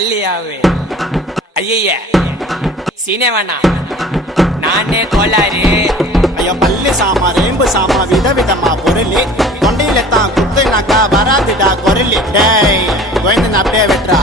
கல்லியாவே ஐய சீனே வேணாம் நானே கோளாறு. ஐயோ பல்லு சாமா ரேம்பு சாமா விதவிதமா பொருளி தொண்டையில தான் குத்துனாக்கா வராதுடா குரலி. டேய் கோயந்தன் அப்படியே வெட்டுறா.